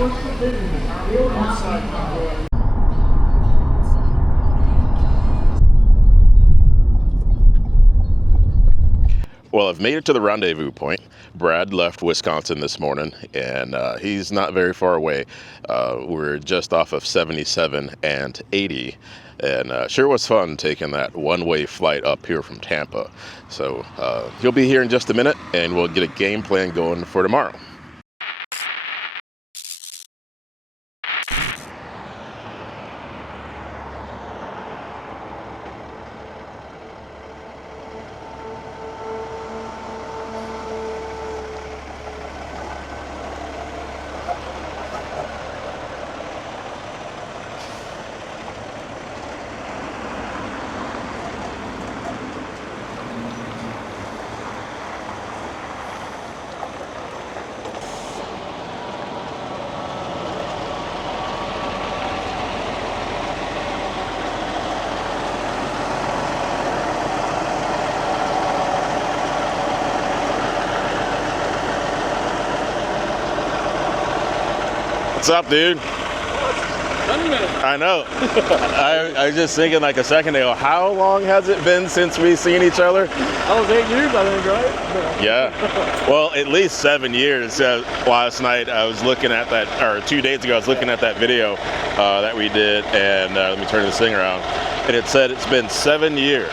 Well, I've made it to the rendezvous point. Brad left Wisconsin this morning, and he's not very far away. We're just off of 77 and 80, and sure was fun taking that one-way flight up here from Tampa. So he'll be here in just a minute, and we'll get a game plan going for tomorrow. What's up, dude? I know. I was just thinking like a second ago, how long has it been since we've seen each other? That was 8 years, I think, right? Yeah. Well, at least 7 years. Last night I was looking at that, or 2 days ago I was looking at that video that we did, and let me turn this thing around, and it said it's been 7 years.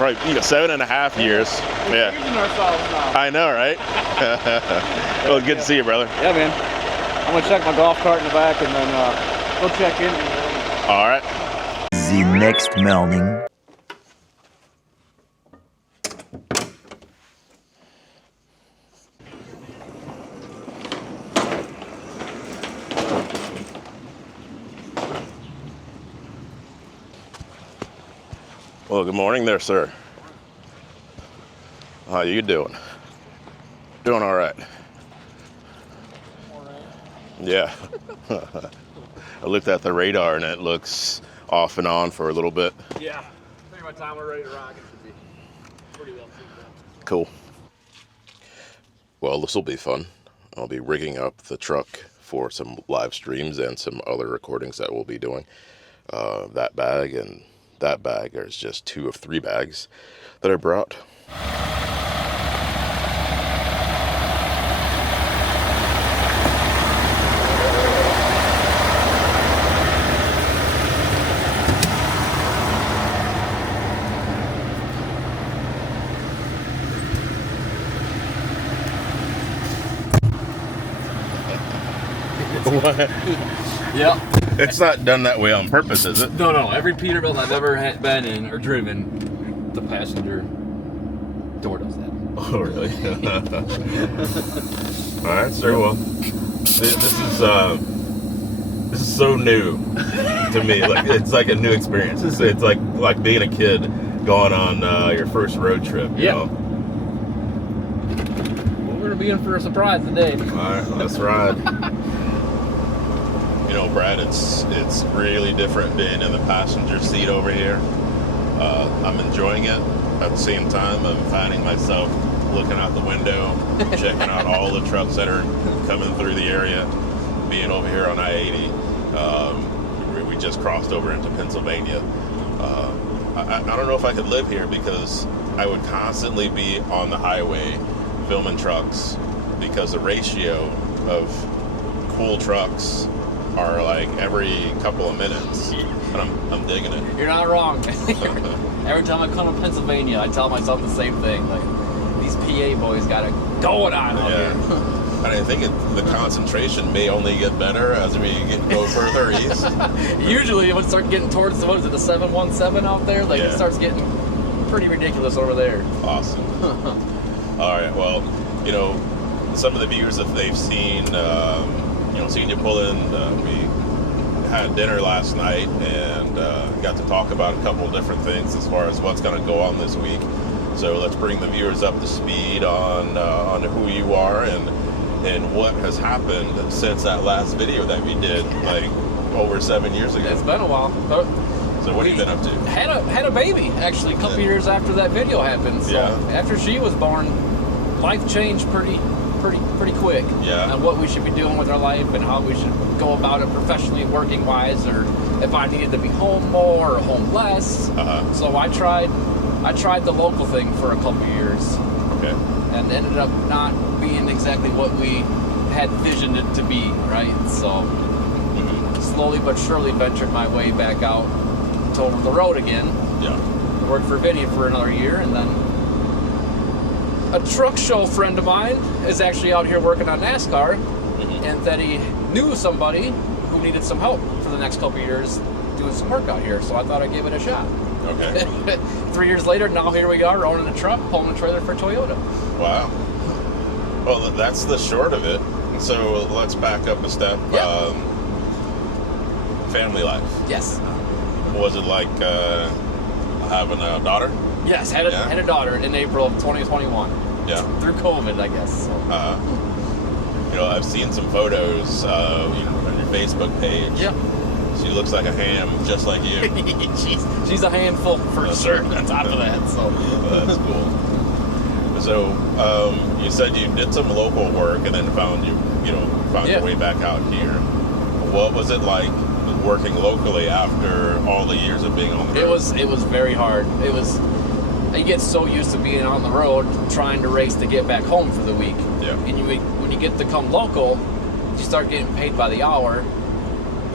Right, 7.5 years. We're changing ourselves now. I know, right? Well, good to see you, brother. Yeah, man. I'm gonna check my golf cart in the back and then go check in. All right. The next morning. Well, good morning there, sir. How you doing? Doing all right. Yeah. I looked at the radar and it looks off and on for a little bit. Yeah. Pretty much time we're ready to rock. It should be pretty well suited. Cool. Well, this will be fun. I'll be rigging up the truck for some live streams and some other recordings that we'll be doing. That bag and that bag is just 2 of 3 bags that I brought. What? Yep. It's not done that way on purpose, is it? No. Every Peterbilt I've ever been in or driven, the passenger door does that. Oh, really? All right, sir. Well, this is so new to me. Like it's like a new experience. It's like being a kid going on your first road trip. You know? Well, we're gonna be in for a surprise today. All right, let's ride. You know, Brad, it's really different being in the passenger seat over here. I'm enjoying it. At the same time, I'm finding myself looking out the window, checking out all the trucks that are coming through the area, being over here on I-80. We just crossed over into Pennsylvania. I don't know if I could live here because I would constantly be on the highway filming trucks because the ratio of cool trucks are like every couple of minutes, and I'm digging it. You're not wrong. Every time I come to Pennsylvania, I tell myself the same thing. Like, these PA boys got it going on out here. And I think the concentration may only get better as we go further east. Usually, when it starts getting towards the 717 out there, like it starts getting pretty ridiculous over there. Awesome. All right. Well, you know, some of the viewers, if they've seen, seen you pull in, we had dinner last night and got to talk about a couple of different things as far as what's going to go on this week. So let's bring the viewers up to speed on who you are and what has happened since that last video that we did, like over 7 years ago. It's been a while. So what have you been up to? Had a baby actually a couple years after that video happened. So after she was born, life changed pretty pretty quick. Yeah. On what we should be doing with our life and how we should go about it professionally, working wise, or if I needed to be home more or home less. So I tried the local thing for a couple years. Okay. And ended up not being exactly what we had visioned it to be, right? So slowly but surely ventured my way back out to over the road again. Yeah. Worked for Vinny for another year, and then a truck show friend of mine is actually out here working on NASCAR, and that he knew somebody who needed some help for the next couple of years doing some work out here, so I thought I'd give it a shot. Okay. 3 years later, now here we are owning a truck, pulling a trailer for Toyota. Wow. Well, that's the short of it. So let's back up a step. Yeah. Family life. Yes. Was it like having a daughter? Yes, had a daughter in April of 2021. Yeah. Through COVID, I guess. So. You know, I've seen some photos, you know, on your Facebook page. Yeah. She looks like a ham, just like you. she's a handful for sure. On top of that, so that's cool. So you said you did some local work and then found your way back out here. What was it like working locally after all the years of being on the road? It was very hard. You get so used to being on the road, trying to race to get back home for the week. Yeah. And when you get to come local, you start getting paid by the hour,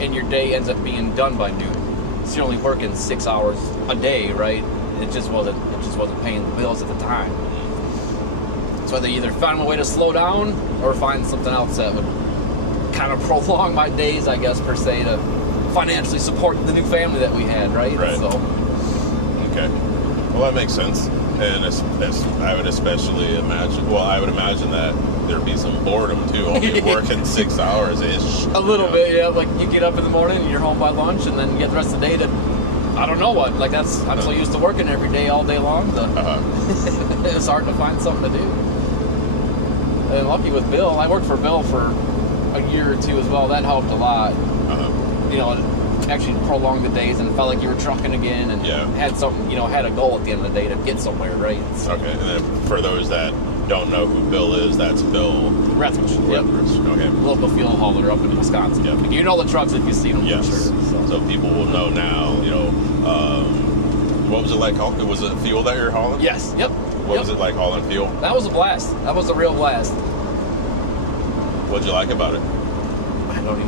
and your day ends up being done by noon. So you're only working 6 hours a day, right? It just wasn't paying the bills at the time. So I had to either find a way to slow down or find something else that would kind of prolong my days, I guess, per se, to financially support the new family that we had, right? Right. So. Okay. Well, that makes sense. And I would especially imagine, I would imagine that there'd be some boredom too. Only working 6 hours-ish. A little bit, yeah. Like you get up in the morning and you're home by lunch, and then you get the rest of the day to, I don't know what. Like I'm so used to working every day, all day long. It's hard to find something to do. And lucky with Bill, I worked for Bill for a year or two as well. That helped a lot. You know, it actually prolonged the days and felt like you were trucking again, and had something, had a goal at the end of the day to get somewhere, right? So. Okay, and then for those that don't know who Bill is, that's Bill Rethridge. Yep. Okay. Local fuel hauler up in Wisconsin. Yep. You know the trucks if you see them. Yes. For sure. So people will know now. What was it like? Was it fuel that you're hauling? Yes. Yep. What was it like hauling fuel? That was a blast. That was a real blast. What'd you like about it? I don't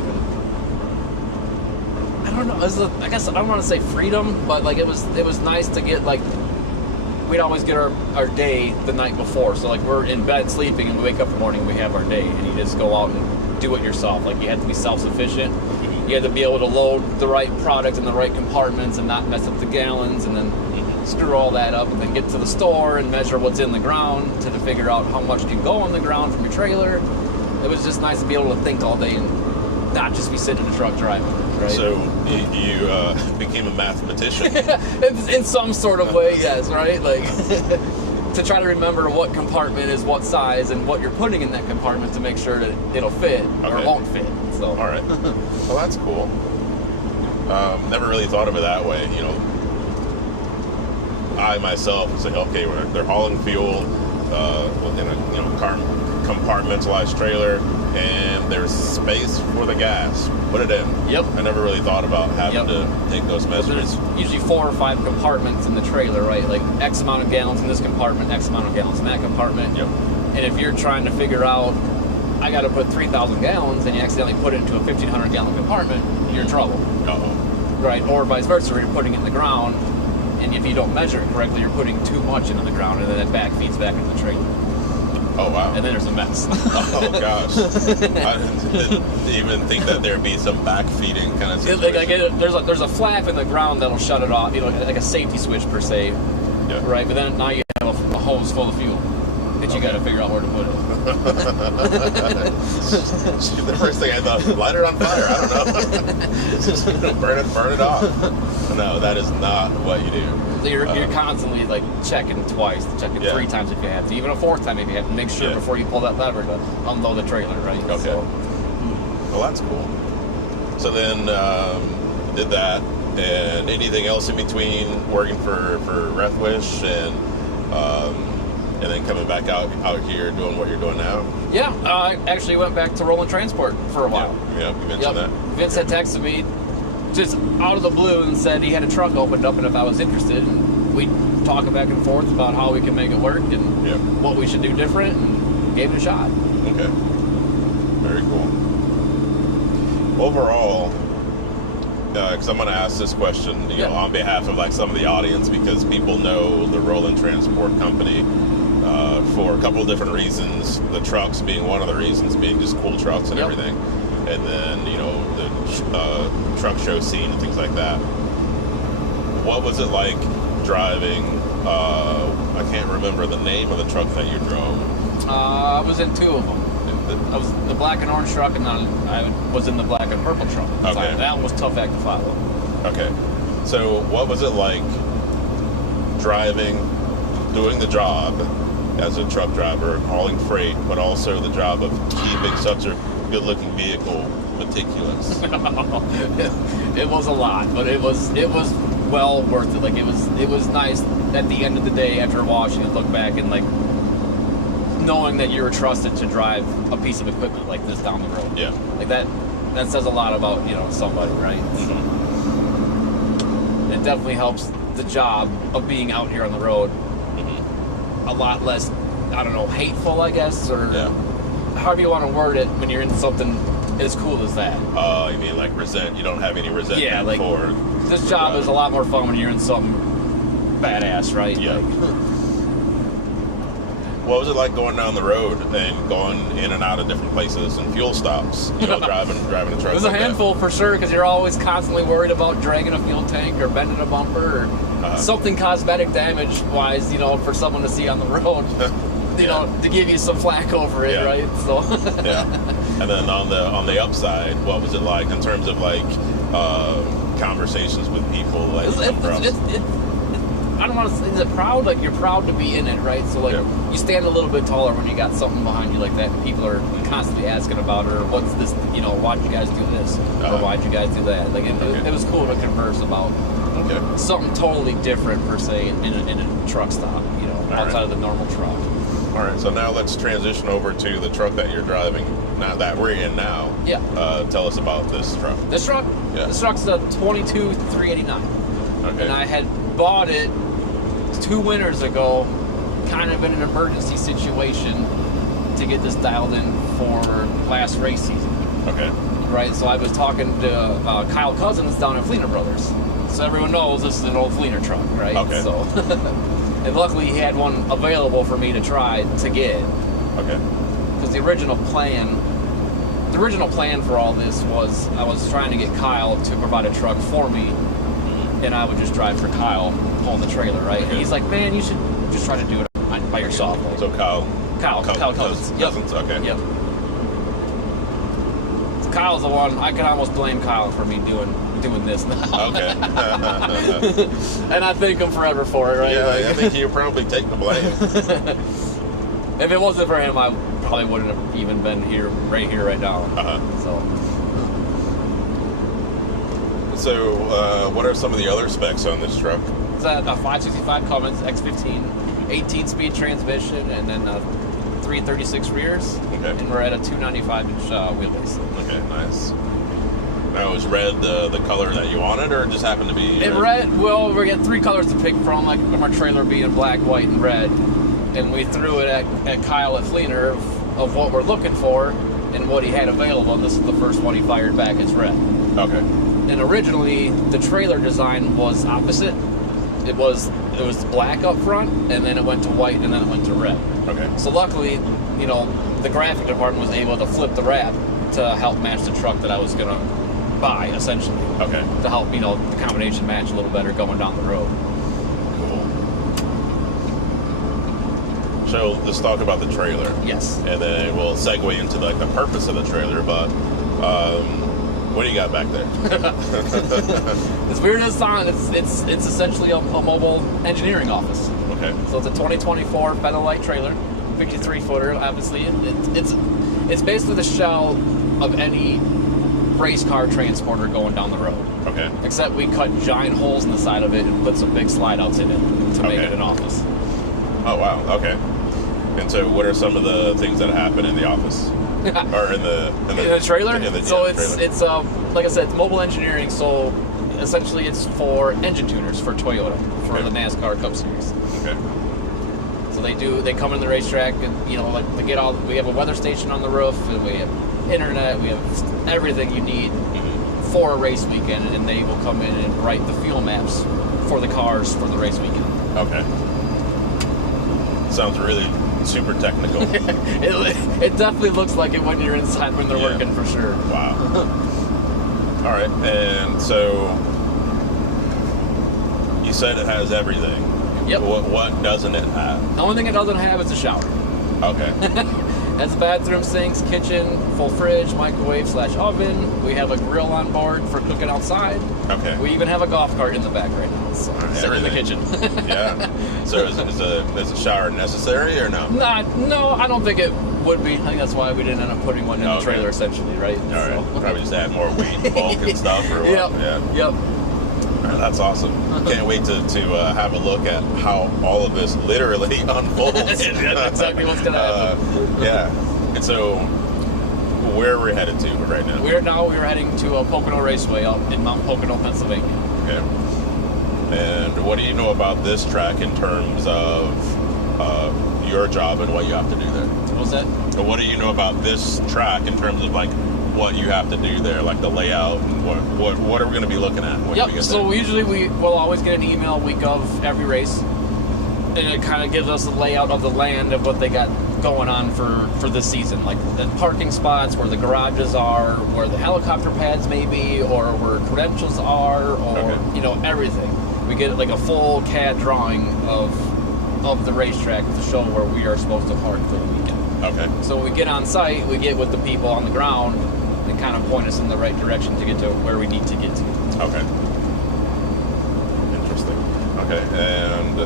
know. I guess I don't want to say freedom, but like it was nice to get like, we'd always get our day the night before. So like we're in bed sleeping and we wake up in the morning and we have our day, and you just go out and do it yourself. Like you had to be self-sufficient. You had to be able to load the right product in the right compartments and not mess up the gallons, and then screw all that up, and then get to the store and measure what's in the ground to figure out how much can go in the ground from your trailer. It was just nice to be able to think all day and not just be sitting in the truck driving. Right? So you became a mathematician. In some sort of way, yes, right? Like to try to remember what compartment is what size and what you're putting in that compartment to make sure that it'll fit or won't fit. So. All right. Well, that's cool. Never really thought of it that way. I myself say, okay, they're hauling fuel in a compartmentalized trailer, and there's space for the gas. Put it in. Yep. I never really thought about having to take those measurements. There's usually 4 or 5 compartments in the trailer, right? Like X amount of gallons in this compartment, X amount of gallons in that compartment. Yep. And if you're trying to figure out, I got to put 3,000 gallons, and you accidentally put it into a 1,500 gallon compartment, you're in trouble. Uh-oh. Right? Or vice versa, where you're putting it in the ground, and if you don't measure it correctly, you're putting too much into the ground, and then it back feeds back into the trailer. Oh, wow. And then there's a mess. Oh, gosh. I didn't even think that there'd be some back-feeding kind of situation. There's a flap in the ground that'll shut it off, like a safety switch per se. Yeah. Right? But then now you have a hose full of fuel that you got to figure out where to put it. The first thing I thought, light it on fire. I don't know. burn it off. No, that is not what you do. So you're constantly like checking twice, checking 3 times if you have to, even a 4th time if you have to, make sure before you pull that lever to unload the trailer, right? Okay. So. Well, that's cool. So then did that, and anything else in between working for Rethwish and then coming back out here doing what you're doing now? Yeah, I actually went back to rolling transport for a while. Yeah, you mentioned that. Vince had texted me just out of the blue and said he had a truck opened up and if I was interested. And we talked back and forth about how we can make it work and what we should do different, and gave it a shot. Okay. Very cool. Overall, because I'm going to ask this question, you know, on behalf of like some of the audience, because people know the Roland Transport Company for a couple of different reasons. The trucks being one of the reasons, being just cool trucks and everything, and then you know the truck show scene and things like that. What was it like driving? I can't remember the name of the truck that you drove. I was in two of them. I was the black and orange truck, and then I was in the black and purple truck. Okay. That was tough act to follow. Okay. So what was it like driving, doing the job as a truck driver, hauling freight, but also the job of keeping such a good-looking vehicle meticulous? It was a lot, but it was well worth it. Like it was nice at the end of the day after washing it, look back and like knowing that you were trusted to drive a piece of equipment like this down the road. Yeah. Like that says a lot about, you know, somebody, right? Mm-hmm. So it definitely helps the job of being out here on the road a lot less, I don't know, hateful, I guess, or however you want to word it when you're in something as cool as that. Oh, you mean like you don't have any resentment for... This job is a lot more fun when you're in something badass, right? Yeah. Like, what was it like going down the road and going in and out of different places and fuel stops? You know, driving a truck. It was a handful for sure, because you're always constantly worried about dragging a fuel tank or bending a bumper or something cosmetic damage wise, you know, for someone to see on the road. You know, to give you some flack over it, right? So And then on the upside, what was it like in terms of like conversations with people? Like, I don't want to say, is it proud? Like, you're proud to be in it, right? So, like, you stand a little bit taller when you got something behind you like that, and people are constantly asking about it, or what's this, you know, why'd you guys do this? Or why'd you guys do that? Like, it was cool to converse about something totally different, per se, in a truck stop, you know, outside of the normal truck. All right, so now let's transition over to the truck that you're driving, now that we're in now. Yeah. Tell us about this truck. This truck? Yeah. This truck's a 22 389. Okay. And I had bought it 2 winters ago, kind of in an emergency situation to get this dialed in for last race season. Okay. Right, so I was talking to Kyle Cousins down at Fleener Brothers. So everyone knows this is an old Fleener truck, right? Okay. So, and luckily he had one available for me to try to get. Okay. Because the original plan for all this was I was trying to get Kyle to provide a truck for me, and I would just drive for Kyle pulling the trailer, right? And he's like, man, you should just try to do it by yourself. So Kyle Cousins. Cousins, okay. Yep. So Kyle's the one, I can almost blame Kyle for me doing this now. Okay. And I thank him forever for it, right? Yeah, Like, I think he'll probably take the blame. if it wasn't for him, I probably wouldn't have even been right now. So, what are some of the other specs on this truck? It's a 565 Cummins X15, 18-speed transmission, and then 336 rears. Okay. And we're at a 295-inch wheelbase. Okay, nice. Now, is red the color that you wanted, or it just happened to be? Red, well, we got 3 colors to pick from, like our trailer being black, white, and red. And we threw it at Kyle at Fleener of what we're looking for and what he had available, and this is the first one he fired back as red. Okay. And originally, the trailer design was opposite. It was black up front, and then it went to white, and then it went to red. Okay. So luckily, you know, the graphic department was able to flip the wrap to help match the truck that I was gonna buy, essentially. Okay. To help, you know, the combination match a little better going down the road. Cool. So let's talk about the trailer. Yes. And then we'll segue into like the purpose of the trailer, but what do you got back there? As weird as it sounds, it's essentially a mobile engineering office. Okay. So it's a 2024 Featherlight trailer, 53-footer. Obviously, it's basically the shell of any race car transporter going down the road. Okay. Except we cut giant holes in the side of it and put some big slide outs in it to make it an office. Oh wow. Okay. And so, what are some of the things that happen in the office, or in the trailer? So yeah, it's like I said, it's mobile engineering. So essentially, it's for engine tuners for Toyota for the NASCAR Cup Series. Okay. So they come in the racetrack, and like we have a weather station on the roof, and we have internet, we have everything you need for a race weekend, and they will come in and write the fuel maps for the cars for the race weekend. Okay. Sounds really super technical. It definitely looks like it when you're inside when they're working, for sure. Wow. All right, and so you said it has everything. Yep. What doesn't it have? The only thing it doesn't have is a shower. Okay. It has bathroom, sinks, kitchen, full fridge, microwave/oven. We have a grill on board for cooking outside. Okay. We even have a golf cart in the back right now, so sitting in the kitchen. Yeah. So is a shower necessary or no? No, I don't think it would be. I think that's why we didn't end up putting one in the trailer, essentially, right? All right. Probably just add more weight, bulk, and stuff, or what? Yep. Yeah. Yep. That's awesome. Can't wait to have a look at how all of this literally unfolds. That's exactly what's going to happen. Yeah. And so, where are we headed to right now? We're heading to a Pocono Raceway up in Mount Pocono, Pennsylvania. Okay. And what do you know about this track in terms of your job and what you have to do there? What's that? So what do you know about this track in terms of like what you have to do there, like the layout, and what are we going to be looking at when we get there? So usually we'll always get an email week of every race, and it kind of gives us the layout of the land of what they got going on for this season, like the parking spots, where the garages are, where the helicopter pads may be, or where credentials are, or everything. We get like a full CAD drawing of the racetrack to show where we are supposed to park for the weekend. Okay. So when we get on site, we get with the people on the ground and kind of point us in the right direction to get to where we need to get to. Okay. Interesting. Okay, and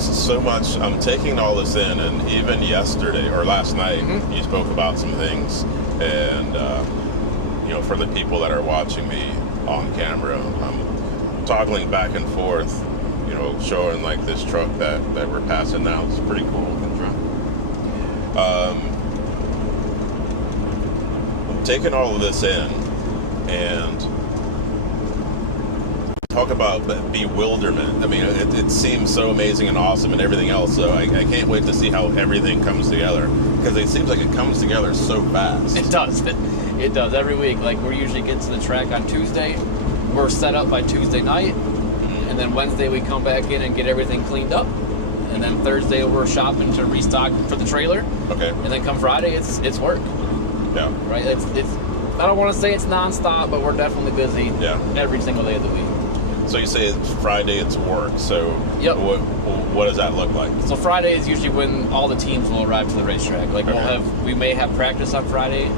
so much, I'm taking all this in, and even yesterday or last night, you spoke about some things, and for the people that are watching me on camera, I'm toggling back and forth, showing like this truck that we're passing now. It's a pretty cool looking truck. I'm taking all of this in, and talk about bewilderment. I mean, it seems so amazing and awesome and everything else, so I can't wait to see how everything comes together, because it seems like it comes together so fast. It does. It does every week. Like, we usually get to the track on Tuesday. We're set up by Tuesday night, and then Wednesday we come back in and get everything cleaned up, and then Thursday we're shopping to restock for the trailer. Okay. And then come Friday, it's work. Yeah. Right. It's I don't want to say it's nonstop, but we're definitely busy. Yeah. Every single day of the week. So you say it's Friday, it's work. So what does that look like? So Friday is usually when all the teams will arrive to the racetrack. Like we may have practice on Friday.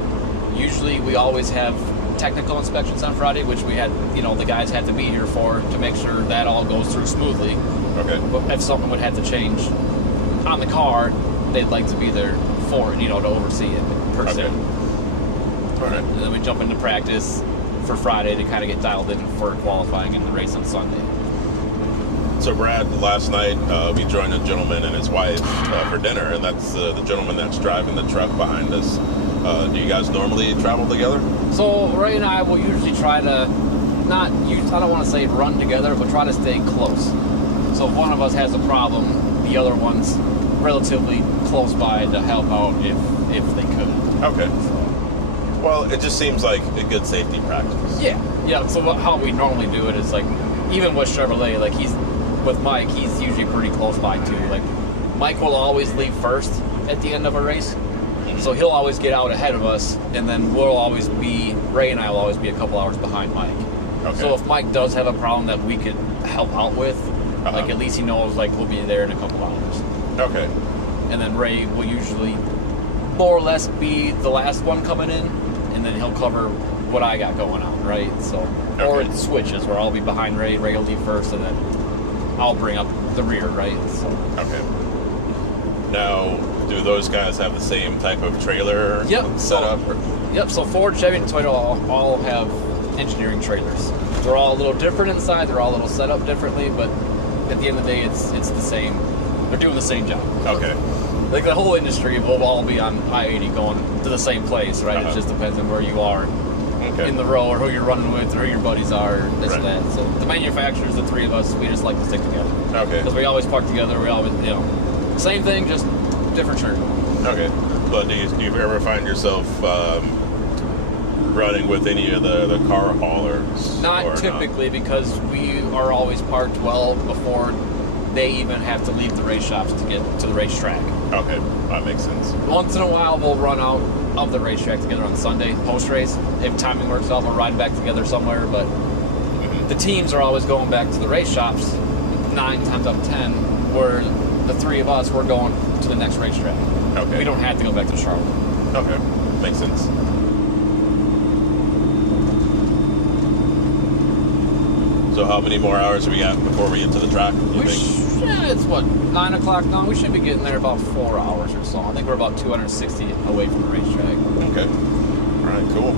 Usually we always have technical inspections on Friday, which we had, the guys have to be here for to make sure that all goes through smoothly. Okay. But if something would have to change on the car, they'd like to be there for it, to oversee it per se. All right. And then we jump into practice for Friday to kind of get dialed in for qualifying in the race on Sunday. So Brad, last night we joined a gentleman and his wife for dinner, and that's the gentleman that's driving the truck behind us. Do you guys normally travel together? So Ray and I will usually try to I don't want to say run together, but try to stay close. So if one of us has a problem, the other one's relatively close by to help out if they could. Okay. Well, it just seems like a good safety practice. Yeah. So how we normally do it is, like, even with Chevrolet, like, with Mike, he's usually pretty close by too. Like, Mike will always leave first at the end of a race, so he'll always get out ahead of us, and then Ray and I will always be a couple hours behind Mike. Okay. So if Mike does have a problem that we could help out with, like, at least he knows, like, we'll be there in a couple hours. Okay. And then Ray will usually more or less be the last one coming in, and then he'll cover what I got going on, right? So, or it switches, where I'll be behind Ray will leave first, and then I'll bring up the rear, right? So. Okay. Now, do those guys have the same type of trailer setup? So Ford, Chevy, and Toyota all have engineering trailers. They're all a little different inside. They're all a little set up differently, but at the end of the day, it's the same They're doing the same job. Okay. Like the whole industry will all be on I-80 going to the same place, right? It just depends on where you are in the row or who you're running with or who your buddies are, or this or that. So the manufacturers, the three of us, we just like to stick together. Okay. Because we always park together. We always, same thing, just different shirt. Okay. But do you ever find yourself running with any of the car haulers? Not typically, because we are always parked well before they even have to leave the race shops to get to the racetrack. Okay, that makes sense. Once in a while, we'll run out of the racetrack together on Sunday, post-race. If timing works out, we'll ride back together somewhere, but the teams are always going back to the race shops 9 times out of 10, where the three of us, we're going to the next racetrack. Okay. We don't have to go back to Charlotte. Okay, makes sense. So how many more hours do we got before we get to the track, you think? It's what, 9 o'clock now? We should be getting there about 4 hours or so. I think we're about 260 away from the racetrack. Okay. All right, cool.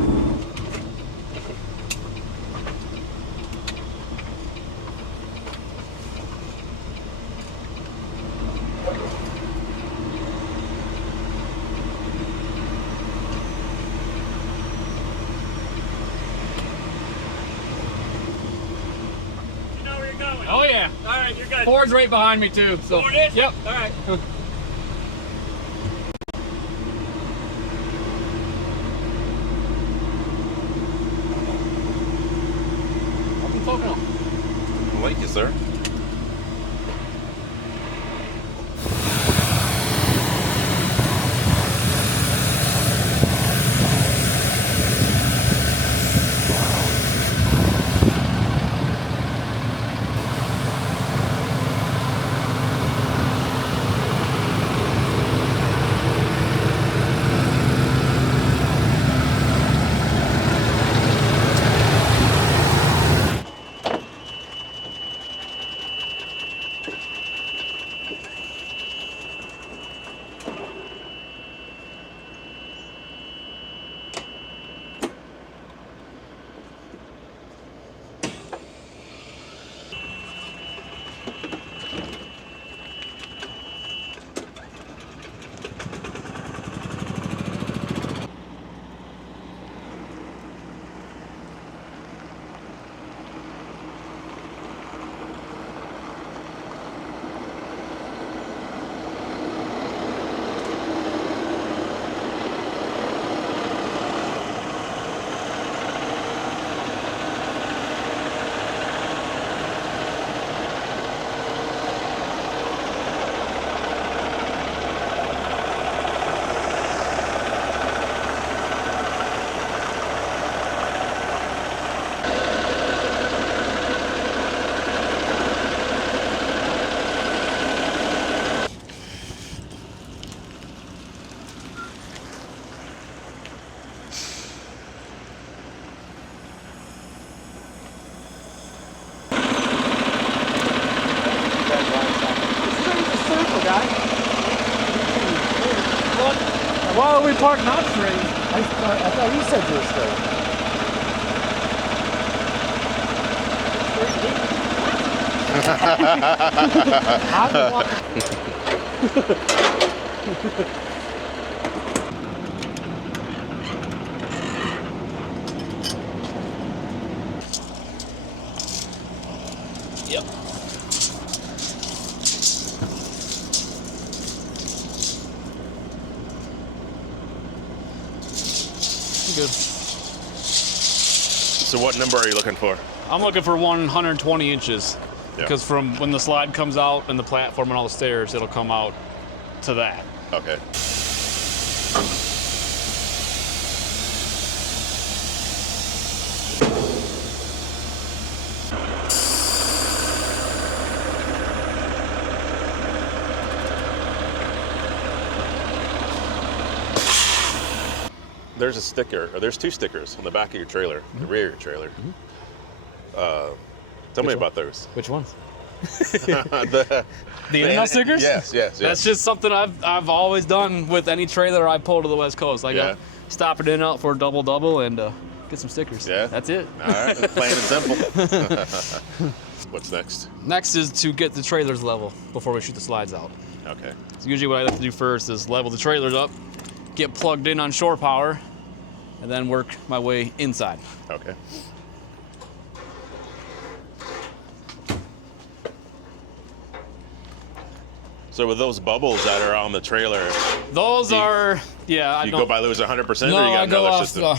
Oh yeah. All right, you're good. Ford's right behind me too. So. Ford is? Yep. All right. Up in Pocono. Thank you, sir. Why are we parked not straight? I thought you said you were straight. How do you want... Yep. Good. So what number are you looking for? I'm looking for 120 inches. Yeah. Because from when the slide comes out and the platform and all the stairs, it'll come out to that. Okay. There's a sticker, or there's 2 stickers on the back of your trailer, the rear of your trailer. Tell me about those. Which ones? the in-and-out stickers? Yes. That's just something I've always done with any trailer I pull to the West Coast. I got stop it in out for a double and get some stickers. Yeah. That's it. All right, plain and simple. What's next? Next is to get the trailers level before we shoot the slides out. Okay. So usually what I like to do first is level the trailers up, get plugged in on shore power, and then work my way inside. Okay. So with those bubbles that are on the trailer, Those are, yeah. I you don't, go by those 100%, or you no, got I go another off. system?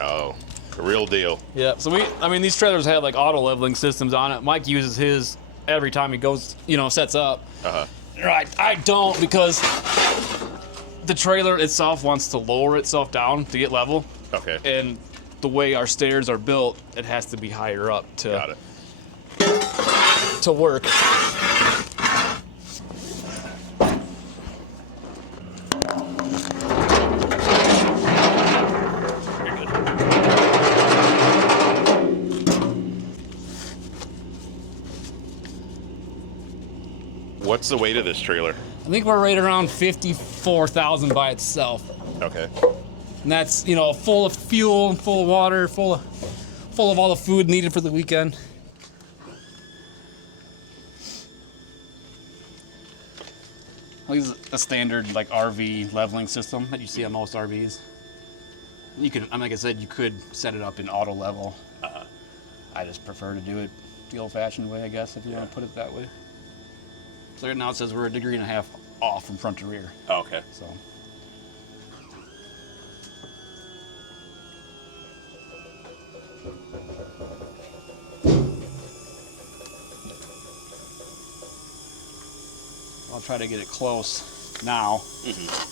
Oh, the real deal. Yeah. So I mean, these trailers have like auto leveling systems on it. Mike uses his every time he goes, sets up. Right. I don't, because the trailer itself wants to lower itself down to get level. Okay. And the way our stairs are built, it has to be higher up Got it. to work. What's the weight of this trailer? I think we're right around 54,000 by itself. Okay. And that's, full of fuel, full of water, full of all the food needed for the weekend. This is a standard like RV leveling system that you see on most RVs. You can, like I said, you could set it up in auto level. I just prefer to do it the old-fashioned way, I guess, if you want to put it that way. So right now it says we're 1.5 degrees off from front to rear. Oh, okay. So. I'll try to get it close now,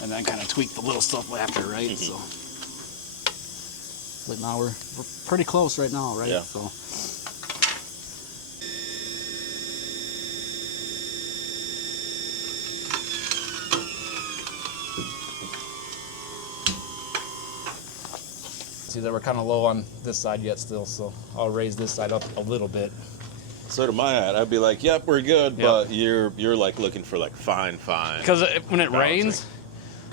and then kind of tweak the little stuff after, right? So, but now we're pretty close right now, right? Yeah. So. See that we're kind of low on this side yet still, so I'll raise this side up a little bit. So to my hat, I'd be like, "Yep, we're good," Yep. but you're like looking for like fine. Because when it rains,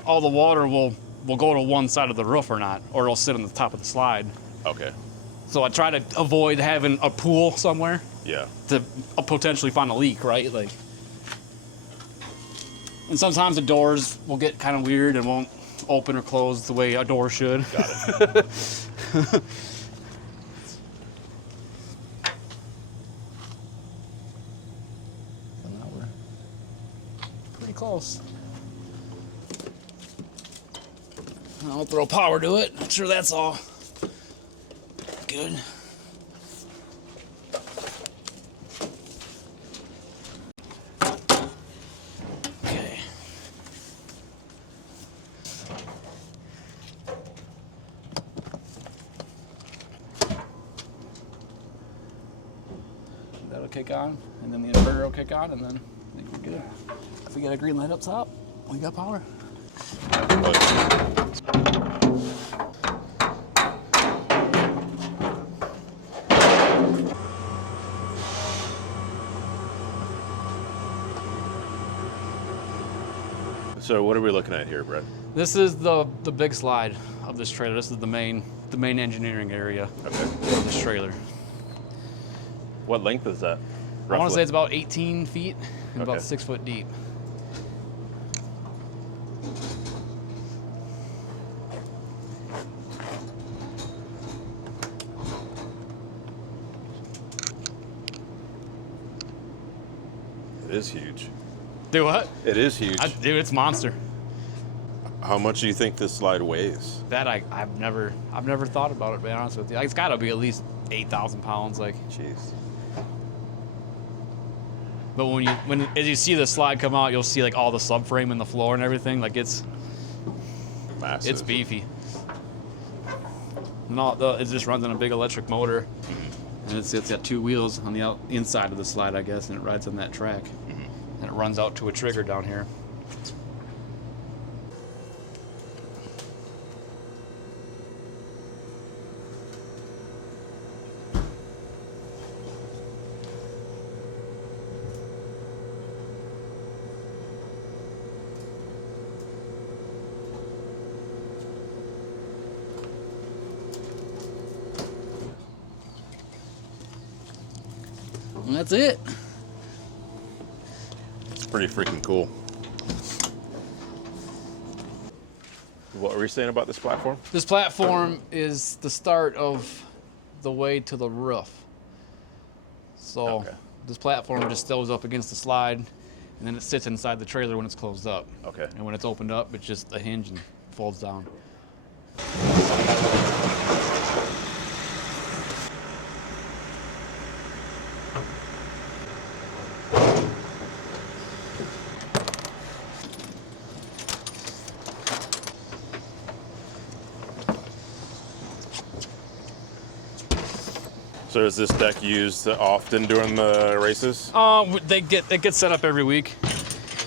all the water will go to one side of the roof or not, or it'll sit on the top of the slide. Okay. So I try to avoid having a pool somewhere Yeah. to potentially find a leak, right? Like, and sometimes the doors will get kind of weird and won't open or close the way a door should. Got it. So now we're pretty close. I'll throw power to it. Make sure that's all good. Okay. That'll kick on, and then the inverter will kick on, and then I think we're good. If we get a green light up top, we got power. So what are we looking at here, Brett? This is the big slide of this trailer. This is the main engineering area Okay. of this trailer. What length is that? I want to say it's about 18 feet and Okay. about 6 foot deep. It is huge. Do what? It is huge. Dude, it's monster. How much do you think this slide weighs? That I've never thought about it, to be honest with you. It's got to be at least 8,000 pounds, like. Jeez. But as you see the slide come out, you'll see like all the subframe in the floor and everything. Like it's Massive. It's beefy. It just runs on a big electric motor, and it's got 2 wheels on the inside of the slide, I guess, and it rides on that track, and it runs out to a trigger down here. And that's it. It's pretty freaking cool. What were you saying about this platform? This platform is the start of the way to the roof. So Okay. this platform just stows up against the slide, and then it sits inside the trailer when it's closed up. Okay. And when it's opened up, it's just a hinge and folds down. So is this deck used often during the races? It gets set up every week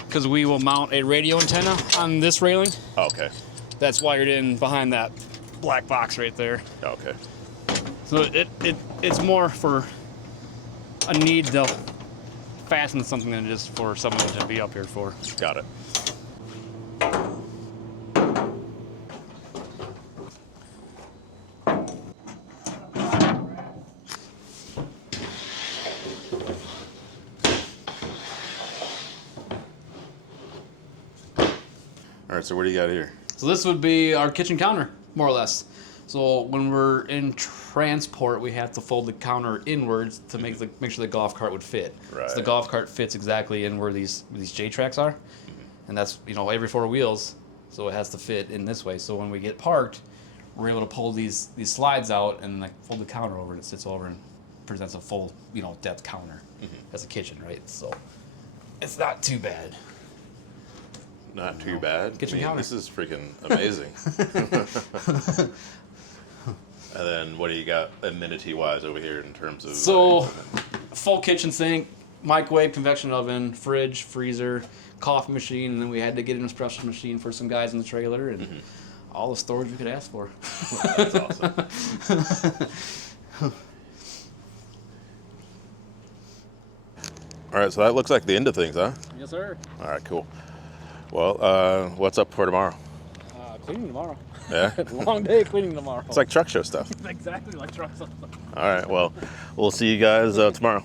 because we will mount a radio antenna on this railing. Okay. That's wired in behind that black box right there. Okay. So it's more for a need to fasten something than just for someone to be up here for. Got it. All right, so what do you got here? So this would be our kitchen counter, more or less. So when we're in transport, we have to fold the counter inwards to make sure the golf cart would fit. Right. So the golf cart fits exactly in where these J tracks are, and that's every 4 wheels, so it has to fit in this way. So when we get parked, we're able to pull these slides out and like fold the counter over, and it sits over and presents a full depth counter as a kitchen, right? So it's not too bad. Not too bad. Kitchen counter. This is freaking amazing. And then what do you got amenity-wise over here in terms of... So, full kitchen sink, microwave, convection oven, fridge, freezer, coffee machine, and then we had to get an espresso machine for some guys in the trailer, and all the storage we could ask for. That's awesome. All right, so that looks like the end of things, huh? Yes, sir. All right, cool. Well, what's up for tomorrow? Cleaning tomorrow. Yeah? Long day cleaning tomorrow. It's like truck show stuff. exactly like trucks. All right, well, we'll see you guys tomorrow.